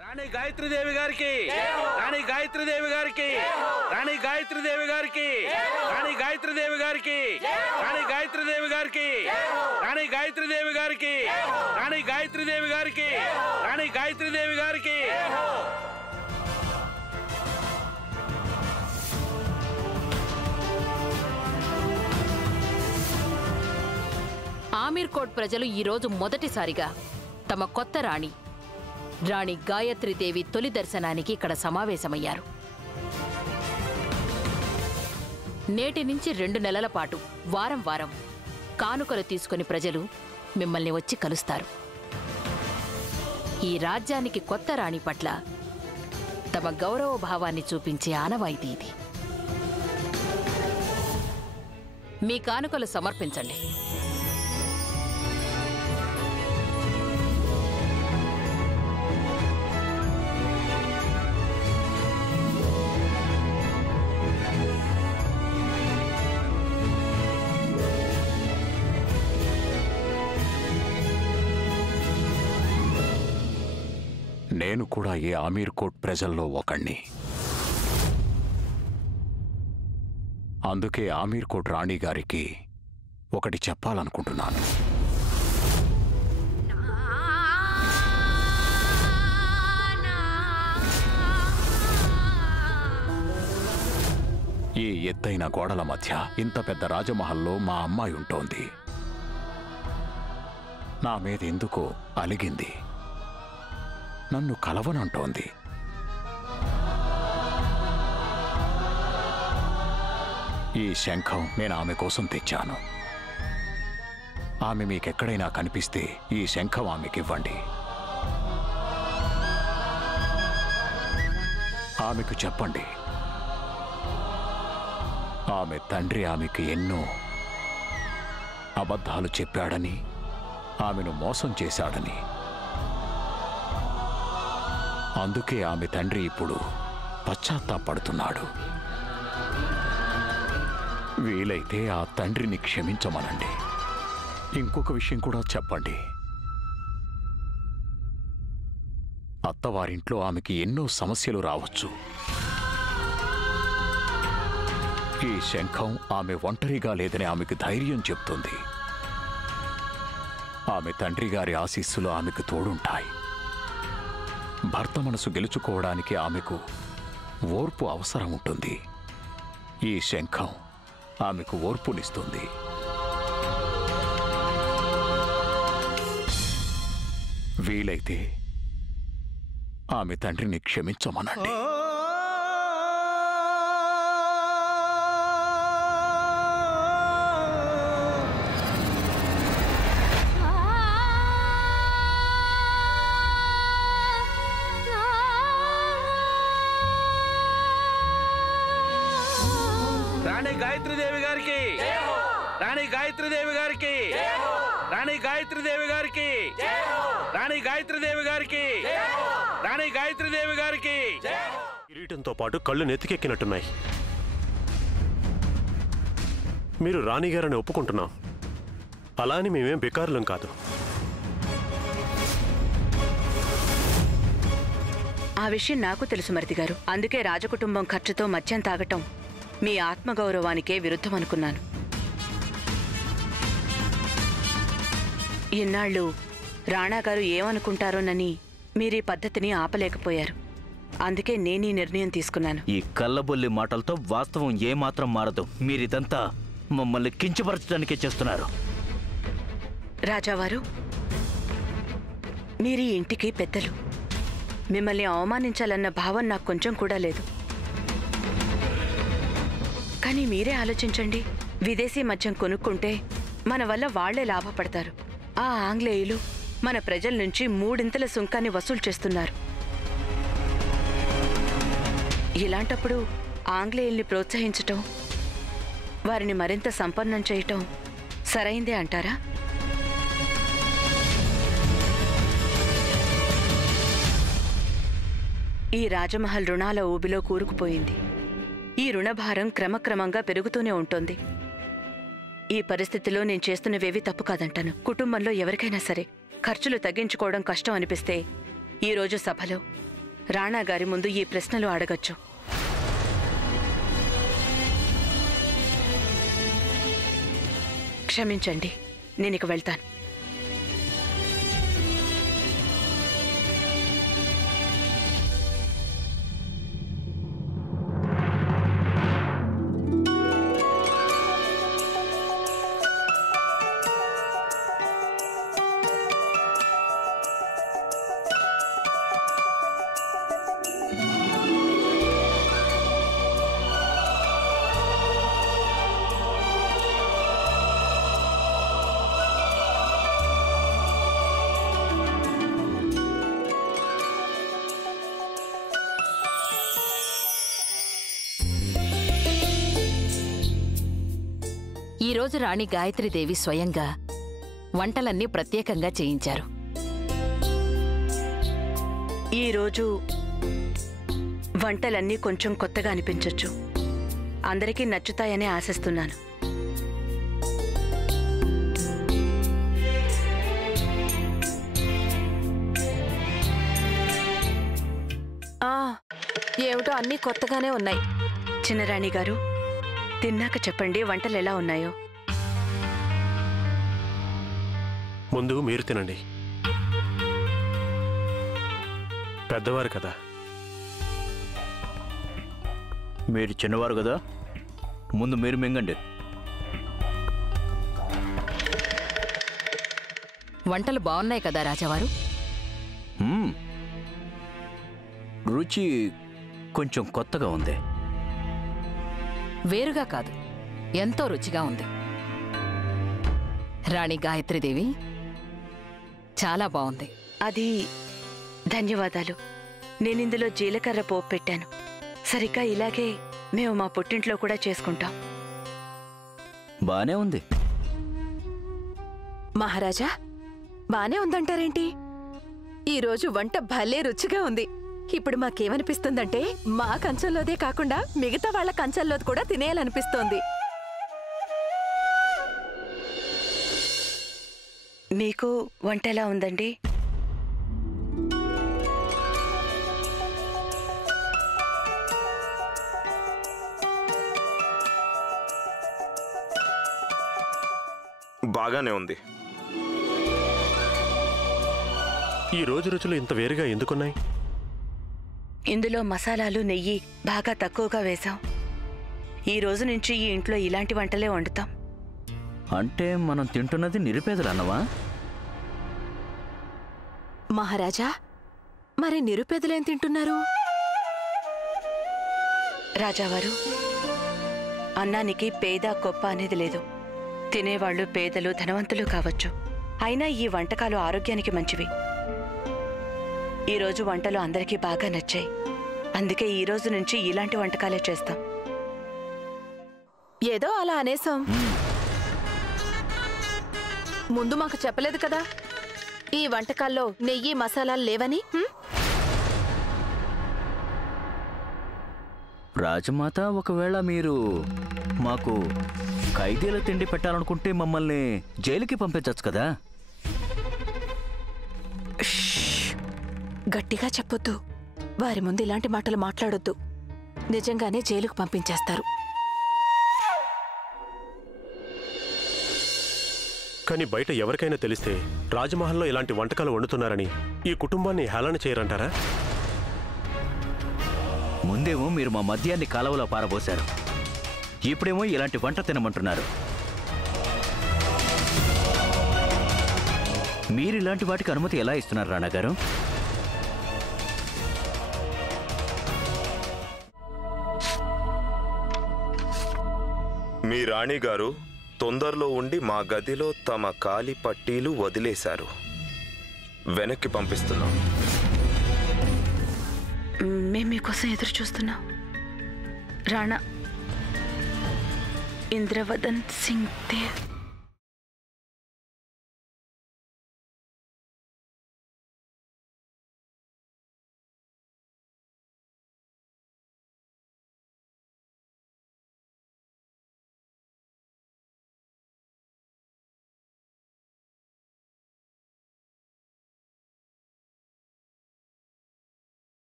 రాణి గాయత్రీదేవి గారికి, రాణి గాయత్రీదేవి గారికి, రాణి గాయత్రీదేవి గారికి, రాణి గాయత్రీదేవి గారికి, రాణి గాయత్రీదేవి గారికి, రాణి గాయత్రీదేవి గారికి, రాణి గాయత్రీదేవి గారికి, రాణి గాయత్రీదేవి గారికి. ఆమీర్ కోట్ ప్రజలు ఈరోజు మొదటిసారిగా తమ కొత్త రాణి గాయత్రీదేవి తొలి దర్శనానికి ఇక్కడ సమావేశమయ్యారు. నేటి నుంచి 2 నెలల పాటు వారం వారం కానుకలు తీసుకుని ప్రజలు మిమ్మల్ని వచ్చి కలుస్తారు. ఈ రాజ్యానికి కొత్త రాణి పట్ల తమ గౌరవ భావాన్ని చూపించే ఆనవాయితీ ఇది. మీ కానుకలు సమర్పించండి. నేను కూడా ఈ ఆమీర్ కోట్ ప్రజల్లో ఒకణ్ణి. అందుకే ఆమీర్ కోట్ రాణి గారికి ఒకటి చెప్పాలనుకుంటున్నాను. ఈ ఎత్తైన గోడల మధ్య ఇంత పెద్ద రాజమహల్లో మా అమ్మాయి ఉంటోంది. నా మీద ఎందుకో అలిగింది. నన్ను కలవనంటోంది. ఈ శంఖం నేను ఆమె కోసం తెచ్చాను. ఆమె మీకెక్కడైనా కనిపిస్తే ఈ శంఖం ఆమెకివ్వండి. ఆమెకు చెప్పండి, ఆమె తండ్రి ఆమెకు ఎన్నో అబద్ధాలు చెప్పాడని, ఆమెను మోసం చేశాడని. అందుకే ఆమె తండ్రి ఇప్పుడు పశ్చాత్తాపడుతున్నాడు. వీలైతే ఆ తండ్రిని క్షమించమనండి. ఇంకొక విషయం కూడా చెప్పండి. అత్తవారింట్లో ఆమెకి ఎన్నో సమస్యలు రావచ్చు. ఈ శంఖం ఆమె ఒంటరిగా లేదని ఆమెకు ధైర్యం చెప్తుంది. ఆమె తండ్రి గారి ఆశీస్సులు ఆమెకు తోడుంటాయి. భర్త మనసు గెలుచుకోవడానికి ఆమెకు ఓర్పు అవసరం ఉంటుంది. ఈ శంఖం ఆమెకు ఓర్పునిస్తుంది. వీలైతే ఆమె తండ్రిని క్షమించమనండి. రాణి గాయత్రీదేవి గారికి, రాణి గాయత్రీదేవి గారికి, రాణి గాయత్రీదేవి గారికి, రాణి గాయత్రీదేవి గారికి, రాణి గాయత్రీదేవి గారికి. కిరీటంతో పాటు కళ్ళు నెత్తికెక్కినట్టున్నాయి. మీరు రాణిగారని ఒప్పుకుంటున్నాం. అలా అని మేమేం బికారులం కాదు. ఆ విషయం నాకు తెలుసు మరిది గారు. అందుకే రాజకుటుంబం ఖర్చుతో మద్యం తాగటం మీ ఆత్మగౌరవానికే విరుద్ధం అనుకున్నాను. ఇన్నాళ్ళు రాణాగారు ఏమనుకుంటారోనని మీరీ పద్ధతిని ఆపలేకపోయారు. అందుకే నేనీ నిర్ణయం తీసుకున్నాను. ఈ కళ్ళబొల్లి మాటలతో వాస్తవం ఏమాత్రం మారదు. మీరిదంతా మమ్మల్ని కించపరచడానికే చేస్తున్నారు. రాజావారు, మీరీ ఇంటికి పెద్దలు. మిమ్మల్ని అవమానించాలన్న భావం నాకు కొంచెం కూడా లేదు. కానీ మీరే ఆలోచించండి. విదేశీ మద్యం కొనుక్కుంటే మన వల్ల వాళ్లే లాభపడతారు. ఆ ఆంగ్లేయులు మన ప్రజల నుంచి 3 సుంకాన్ని వసూలు చేస్తున్నారు. ఇలాంటప్పుడు ఆంగ్లేయుల్ని ప్రోత్సహించటం, వారిని మరింత సంపన్నం చేయటం సరైందే అంటారా? ఈ రాజమహల్ రుణాల ఊబిలో కూరుకుపోయింది. ఈ రుణభారం క్రమక్రమంగా పెరుగుతూనే ఉంటుంది. ఈ పరిస్థితిలో నేను చేస్తున్నవేవి తప్పు కాదంటాను. కుటుంబంలో ఎవరికైనా సరే ఖర్చులు తగ్గించుకోవడం కష్టం అనిపిస్తే ఈరోజు సభలో రాణా గారి ముందు ఈ ప్రశ్నలు అడగచ్చు. క్షమించండి, నేనిక వెళ్తాను. ఈరోజు రాణి గాయత్రీదేవి స్వయంగా వంటలన్నీ ప్రత్యేకంగా చేయించారు. ఈరోజు వంటలన్నీ కొంచెం కొత్తగా అనిపించొచ్చు. అందరికీ నచ్చుతాయని ఆశిస్తున్నాను. ఏమిటో అన్నీ కొత్తగానే ఉన్నాయి. చిన్నరాణి గారు, తిన్నాక చెప్పండి వంటలు ఎలా ఉన్నాయో. ముందు మీరు తినండి, పెద్దవారు కదా. మీరు చిన్నవారు కదా, ముందు మీరు మింగండి. వంటలు బాగున్నాయి కదా రాజావారు? రుచి కొంచెం కొత్తగా ఉంది. వేరుగా కాదు, ఎంతో రుచిగా ఉంది. రాణి గాయత్రీదేవి, చాలా బాగుంది. అది ధన్యవాదాలు. నేనిందులో జీలకర్ర పోపు పెట్టాను. సరిగ్గా ఇలాగే మేము మా పుట్టింట్లో కూడా చేసుకుంటాం. బానే ఉంది. మహారాజా, బానే ఉందంటారేంటి? ఈరోజు వంట భలే రుచిగా ఉంది. ఇప్పుడు మాకేమనిపిస్తుందంటే మా కంచంలోదే కాకుండా మిగతా వాళ్ళ కంచంలోది కూడా తినేయాలనిపిస్తోంది. మీకు వంట ఎలా ఉందండి? బాగానే ఉంది. ఈ రోజు రుచులు ఇంత వేరుగా ఎందుకున్నాయి? ఇందులో మసాలాలు, నెయ్యి బాగా తక్కువగా వేశాం. ఈ రోజు నుంచి ఈ ఇంట్లో ఇలాంటి వంటలే వండుతాం. అంటే మనం తింటున్నది నిరుపేదలు అన్నవా? మహారాజా, మరి నిరుపేదలేం తింటున్నారు? రాజావారు, అన్నానికి పేద గొప్ప అనేది లేదు. తినేవాళ్లు పేదలు, ధనవంతులు కావచ్చు. అయినా ఈ వంటకాలు ఆరోగ్యానికి మంచివి. ఈరోజు వంటలు అందరికీ బాగా నచ్చాయి. అందుకే ఈ రోజు నుంచి ఇలాంటి వంటకాలే చేస్తాం. ఏదో అలా అనేసాం. ముందు మాకు చెప్పలేదు కదా ఈ వంటకాల్లో నెయ్యి, మసాలాలు లేవని. రాజమాత, ఒకవేళ మీరు మాకు ఖైదీల తిండి పెట్టాలనుకుంటే మమ్మల్ని జైలుకి పంపించచ్చు కదా. గట్టిగా చెప్పొద్దు. వారి ముందు ఇలాంటి మాటలు మాట్లాడొద్దు. నిజంగానే జైలుకు పంపించేస్తారు. కానీ బయట ఎవరికైనా తెలిస్తే రాజమహల్లో ఇలాంటి వంటకాలు వండుతున్నారని ఈ కుటుంబాన్ని హేళన చేయరంటారా? ముందేమో మీరు మా మద్యాన్ని కాలువలో పారబోశారు, ఇప్పుడేమో ఇలాంటి వంట తినమంటున్నారు. మీరు ఇలాంటి వాటికి అనుమతి ఎలా ఇస్తున్నారు రాణా గారు? మీ రాణిగారు తొందరలో ఉండి మా గదిలో తమ కాలి పట్టీలు వదిలేశారు. వెనక్కి పంపిస్తున్నాం. మేము మీకోసం ఎదురు చూస్తున్నాం. రాణా ఇంద్రవదన్ సింగ్ దేవ్.